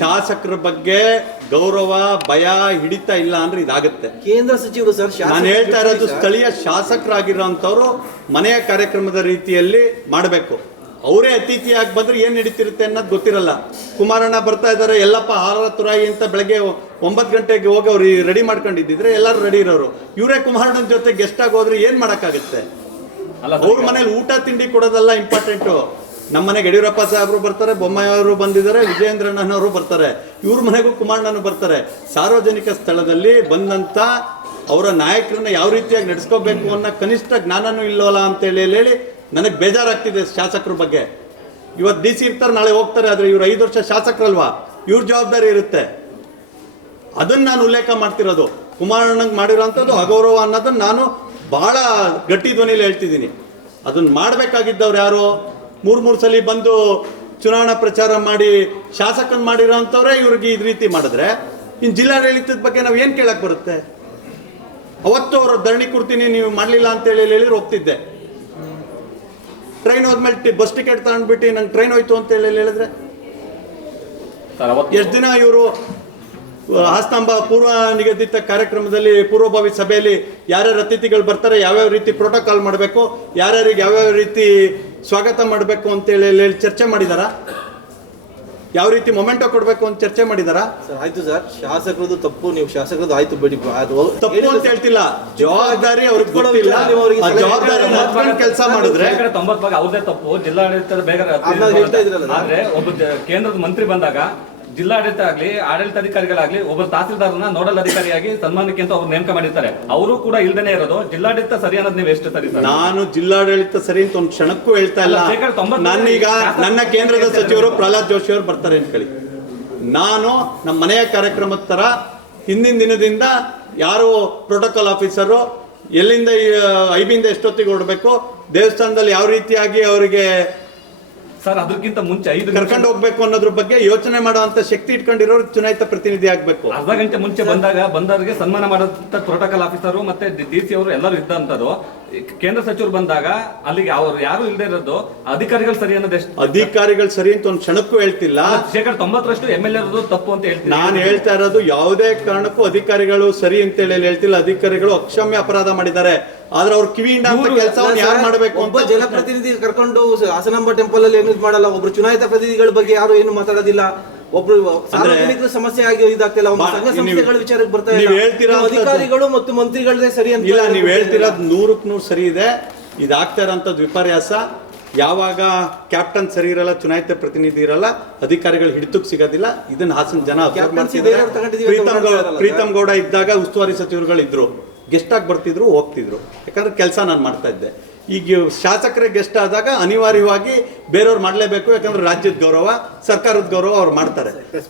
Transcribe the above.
ಶಾಸಕರ ಬಗ್ಗೆ ಗೌರವ ಭಯ ಹಿಡಿತಾ ಇಲ್ಲ ಅಂದ್ರೆ ಇದಾಗುತ್ತೆ. ಕೇಂದ್ರ ಸಚಿವರು ಸರ್ ನಾನು ಹೇಳ್ತಾ ಇರೋದು. ಸ್ಥಳೀಯ ಶಾಸಕರಾಗಿರೋಂಥವ್ರು ಮನೆಯ ಕಾರ್ಯಕ್ರಮದ ರೀತಿಯಲ್ಲಿ ಮಾಡಬೇಕು. ಅವರೇ ಅತಿಥಿಯಾಗಿ ಬಂದ್ರೆ ಏನ್ ನಡೀತಿರುತ್ತೆ ಅನ್ನೋದು ಗೊತ್ತಿರಲ್ಲ. ಕುಮಾರಣ್ಣ ಬರ್ತಾ ಇದ್ದಾರೆ ಎಲ್ಲಪ್ಪ ಹಾರ ತುರಾಯಿ ಅಂತ ಬೆಳಗ್ಗೆ ಒಂಬತ್ತು ಗಂಟೆಗೆ ಹೋಗಿ ಅವ್ರು ರೆಡಿ ಮಾಡ್ಕೊಂಡಿದ್ದಿದ್ರೆ ಎಲ್ಲರೂ ರೆಡಿ ಇರೋರು. ಇವರೇ ಕುಮಾರಣ್ಣನ ಜೊತೆ ಗೆಸ್ಟ್ ಆಗಿ ಹೋದ್ರೆ ಏನ್ ಮಾಡಕ್ಕಾಗುತ್ತೆ? ಅಲ್ಲ ಅವ್ರ ಮನೇಲಿ ಊಟ ತಿಂಡಿ ಕೊಡೋದಲ್ಲ ಇಂಪಾರ್ಟೆಂಟು ನಮ್ಮ ಮನೆಗೆ ಯಡಿಯೂರಪ್ಪ ಸಾಹೇಬರು ಬರ್ತಾರೆ ಬೊಮ್ಮಾಯಿ ಅವರು ಬಂದಿದ್ದಾರೆ, ವಿಜಯೇಂದ್ರಣ್ಣನವರು ಬರ್ತಾರೆ, ಇವ್ರ ಮನೆಗೂ ಕುಮಾರಣ್ಣನು ಬರ್ತಾರೆ. ಸಾರ್ವಜನಿಕ ಸ್ಥಳದಲ್ಲಿ ಬಂದಂಥ ಅವರ ನಾಯಕರನ್ನ ಯಾವ ರೀತಿಯಾಗಿ ನಡೆಸ್ಕೋಬೇಕು ಅನ್ನೋ ಕನಿಷ್ಠ ಜ್ಞಾನನೂ ಇಲ್ಲವಲ್ಲ ಅಂತೇಳಿ ಹೇಳಿ ನನಗೆ ಬೇಜಾರಾಗ್ತಿದೆ ಶಾಸಕರ ಬಗ್ಗೆ. ಇವತ್ತು ಡಿ ಸಿ ಇರ್ತಾರೆ, ನಾಳೆ ಹೋಗ್ತಾರೆ, ಆದರೆ ಇವ್ರು ಐದು ವರ್ಷ ಶಾಸಕರಲ್ವಾ? ಇವ್ರ ಜವಾಬ್ದಾರಿ ಇರುತ್ತೆ. ಅದನ್ನು ನಾನು ಉಲ್ಲೇಖ ಮಾಡ್ತಿರೋದು. ಕುಮಾರಣ್ಣಂಗೆ ಮಾಡಿರೋಂಥದ್ದು ಅಗೌರವ ಅನ್ನೋದನ್ನು ನಾನು ಭಾಳ ಗಟ್ಟಿ ಧ್ವನಿಯಲ್ಲಿ ಹೇಳ್ತಿದ್ದೀನಿ. ಅದನ್ನು ಮಾಡಬೇಕಾಗಿದ್ದವ್ರು ಯಾರು? ಮೂರು ಮೂರು ಸಲ ಬಂದು ಚುನಾವಣಾ ಪ್ರಚಾರ ಮಾಡಿ ಶಾಸಕನ್ ಮಾಡಿರೋಂಥವ್ರೆ ಇವ್ರಿಗೆ ಈ ರೀತಿ ಮಾಡಿದ್ರೆ ಇನ್ನು ಜಿಲ್ಲಾಡಳಿತದ ಬಗ್ಗೆ ನಾವು ಏನು ಕೇಳಕ್ ಬರುತ್ತೆ? ಅವತ್ತು ಅವರು ಧರಣಿ ಕೊಡ್ತೀನಿ ನೀವು ಮಾಡಲಿಲ್ಲ ಅಂತೇಳಿ ಹೇಳಿ ಹೋಗ್ತಿದ್ದೆ. ಟ್ರೈನ್ ಹೋದ್ಮೇಲೆ ಟಿ- ಬಸ್ ಟಿಕೆಟ್ ತಗೊಂಡ್ಬಿಟ್ಟು ನಂಗೆ ಟ್ರೈನ್ ಹೋಯ್ತು ಅಂತೇಳಿ ಹೇಳಿದ್ರೆ? ಸರ್ ಅವತ್ತು ಎಷ್ಟು ದಿನ ಇವರು ಆಸ್ತಂಭ ಪೂರ್ವ ನಿಗದಿತ ಕಾರ್ಯಕ್ರಮದಲ್ಲಿ ಪೂರ್ವಭಾವಿ ಸಭೆಯಲ್ಲಿ ಯಾರ್ಯಾರು ಅತಿಥಿಗಳು ಬರ್ತಾರೆ ಯಾವ್ಯಾವ ರೀತಿ ಪ್ರೋಟೋಕಾಲ್ ಮಾಡಬೇಕು ಯಾರ್ಯಾರಿಗೆ ಯಾವ್ಯಾವ ರೀತಿ ಸ್ವಾಗತ ಮಾಡಬೇಕು ಅಂತೇಳಿ ಹೇಳಿ ಚರ್ಚೆ ಮಾಡಿದಾರ? ಯಾವ ರೀತಿ ಮೊಮೆಂಟೋ ಕೊಡಬೇಕು ಅಂತ ಚರ್ಚೆ ಮಾಡಿದಾರ? ಸರ್ ಆಯ್ತು ಸರ್. ಶಾಸಕರದ್ದು ತಪ್ಪು ನೀವು ಶಾಸಕರದ್ದು ಆಯ್ತು ಬಿಡಿ. ಅದು ತಪ್ಪು ಅಂತ ಹೇಳ್ತಿಲ್ಲ. ಜವಾಬ್ದಾರಿ ಅವ್ರಿಗೆ ಕೊಡೋದಿಲ್ಲ ನೀವು ಅವ್ರಿಗೆ ಆ ಸಲಹೆ ಜವಾಬ್ದಾರಿ ಮಾಡ್ಕೊಂಡು ಕೆಲಸ ಮಾಡಿದ್ರೆ ತೊಂಬತ್ ತೊಂಬತ್ತು ಭಾಗ ಅವ್ರದೇ ತಪ್ಪು ಜಿಲ್ಲಾಡಳಿತದ ಬೇಗ ಹೇಳ್ತಾ ಇದ್ರಲ್ಲ. ಆದ್ರೆ ಒಬ್ಬ ಕೇಂದ್ರದ ಮಂತ್ರಿ ಬಂದಾಗ ಜಿಲ್ಲಾಡಳಿತ ಆಗ್ಲಿ ಆಡಳಿತಾಧಿಕಾರಿಗಳಾಗ್ಲಿ ಒಬ್ಬ ತಹಸೀಲ್ದಾರ್ನ ನೋಡಲ್ ಅಧಿಕಾರಿಯಾಗಿ ಸನ್ಮಾನಕ್ಕೆ ಅಂತ ಅವ್ರು ನೇಮಕ ಮಾಡಿರ್ತಾರೆ. ಅವರು ಕೂಡ ಇಲ್ದೇನೆ ಇರೋದು. ಜಿಲ್ಲಾಡಳಿತ ಸರಿ ಅನ್ನೋದು ನೀವು ಎಷ್ಟು ಸರಿ ನಾನು ಜಿಲ್ಲಾಡಳಿತ ಸರಿ ಅಂತ ಒಂದು ಕ್ಷಣಕ್ಕೂ ಹೇಳ್ತಾ ಇಲ್ಲ. ನಾನೀಗ ನನ್ನ ಕೇಂದ್ರದ ಸಚಿವರು ಪ್ರಹ್ಲಾದ್ ಜೋಶಿ ಅವರು ಬರ್ತಾರೆ ಅನ್ಕೊಳ್ಳಿ ನಾನು ನಮ್ಮ ಮನೆಯ ಕಾರ್ಯಕ್ರಮದ ತರ ಹಿಂದಿನ ದಿನದಿಂದ ಯಾರು ಪ್ರೋಟೋಕಾಲ್ ಆಫೀಸರು ಎಲ್ಲಿಂದ ಐಬಿಂದ ಎಷ್ಟೊತ್ತಿಗೆ ಹೊರಡಬೇಕು ದೇವಸ್ಥಾನದಲ್ಲಿ ಯಾವ ರೀತಿಯಾಗಿ ಅವರಿಗೆ ಸರ್ ಅದಕ್ಕಿಂತ ಮುಂಚೆ ಐದು ಕರ್ಕೊಂಡು ಹೋಗ್ಬೇಕು ಅನ್ನೋದ್ರ ಬಗ್ಗೆ ಯೋಚನೆ ಮಾಡುವಂತ ಶಕ್ತಿ ಇಟ್ಕೊಂಡಿರೋರು ಚುನಾಯಿತ ಪ್ರತಿನಿಧಿ ಆಗ್ಬೇಕು. ಅರ್ಧ ಗಂಟೆ ಮುಂಚೆ ಬಂದಾಗ ಬಂದವರಿಗೆ ಸನ್ಮಾನ ಮಾಡುವಂತ ಪ್ರೋಟೋಕಾಲ್ ಆಫೀಸರು ಮತ್ತೆ ಡಿ ಸಿ ಅವರು ಎಲ್ಲರೂ ಇದ್ದಂತದ್ದು. ಕೇಂದ್ರ ಸಚಿವರು ಬಂದಾಗ ಅಲ್ಲಿಗೆ ಅವರು ಯಾರು ಇಲ್ಲದೆ ಇರೋದು ಅಧಿಕಾರಿಗಳು ಸರಿ ಅನ್ನೋದು ಎಷ್ಟು ಅಧಿಕಾರಿಗಳು ಸರಿ ಅಂತ ಒಂದು ಕ್ಷಣಕ್ಕೂ ಹೇಳ್ತಿಲ್ಲ. ಶೇಕಡ ತೊಂಬತ್ತರಷ್ಟು ಎಂ ಎಲ್ ಇರೋದು ತಪ್ಪು ಅಂತ ಹೇಳ್ತೀನಿ ನಾನು ಹೇಳ್ತಾ ಇರೋದು ಯಾವುದೇ ಕಾರಣಕ್ಕೂ ಅಧಿಕಾರಿಗಳು ಸರಿ ಅಂತೇಳಿ ಹೇಳ್ತಿಲ್ಲ. ಅಧಿಕಾರಿಗಳು ಅಕ್ಷಮ್ಯ ಅಪರಾಧ ಮಾಡಿದ್ದಾರೆ. ಆದ್ರೆ ಅವ್ರ ಕಿವಿಯಿಂದ ಕೆಲಸವನ್ನು ಯಾರು ಮಾಡಬೇಕು ಒಬ್ಬ ಜನಪ್ರತಿನಿಧಿ ಕರ್ಕೊಂಡು ಹಾಸನಾಂಬ ಟೆಂಪಲ್ ಅಲ್ಲಿ ಏನು ಮಾಡಲ್ಲ ಒಬ್ರು ಚುನಾಯಿತ ಪ್ರತಿನಿಧಿಗಳ ಬಗ್ಗೆ ಯಾರು ಏನು ಮಾತಾಡೋದಿಲ್ಲ. ಒಬ್ರು ಸಾರ್ವಜನಿಕರ ಸಮಸ್ಯೆ ಆಗಿ ಇದಾಗ್ತಿಲ್ಲ ಸಂಘ ಸಂಸ್ಥೆಗಳ ವಿಚಾರಕ್ಕೆ ಬರ್ತಾ ನೀವು ಇಲ್ಲ ಹೇಳ್ತೀರಾ ಅಧಿಕಾರಿಗಳು ಮತ್ತು ಮಂತ್ರಿಗಳದೇ ಸರಿ ಅಂತ ಇಲ್ಲ ನೀವು ಹೇಳ್ತಿರೋದು ನೂರಕ್ಕೆ ನೂರು ಸರಿ ಇದೆ. ಇದಾಗ್ತಾ ಇರೋಂಥದ್ದು ವಿಪರ್ಯಾಸ. ಯಾವಾಗ ಕ್ಯಾಪ್ಟನ್ ಸರಿ ಇರಲ್ಲ ಚುನಾಯಿತ ಪ್ರತಿನಿಧಿ ಇರಲ್ಲ ಅಧಿಕಾರಿಗಳು ಹಿಡಿತಕ್ಕೆ ಸಿಗೋದಿಲ್ಲ. ಇದನ್ನ ಹಾಸನ ಜನ ಪ್ರೀತಮ್ ಗೌಡ ಇದ್ದಾಗ ಉಸ್ತುವಾರಿ ಸಚಿವರುಗಳು ಗೆಸ್ಟ್ ಆಗಿ ಬರ್ತಿದ್ರು, ಹೋಗ್ತಿದ್ರು. ಯಾಕಂದ್ರೆ ಕೆಲಸ ನಾನು ಮಾಡ್ತಾ ಇದ್ದೆ. ಈಗ ಶಾಸಕರೇ ಗೆಸ್ಟ್ ಆದಾಗ ಅನಿವಾರ್ಯವಾಗಿ ಬೇರೆಯವ್ರು ಮಾಡಲೇಬೇಕು, ಯಾಕಂದ್ರೆ ರಾಜ್ಯದ ಗೌರವ, ಸರ್ಕಾರದ ಗೌರವ ಅವ್ರು ಮಾಡ್ತಾರೆ.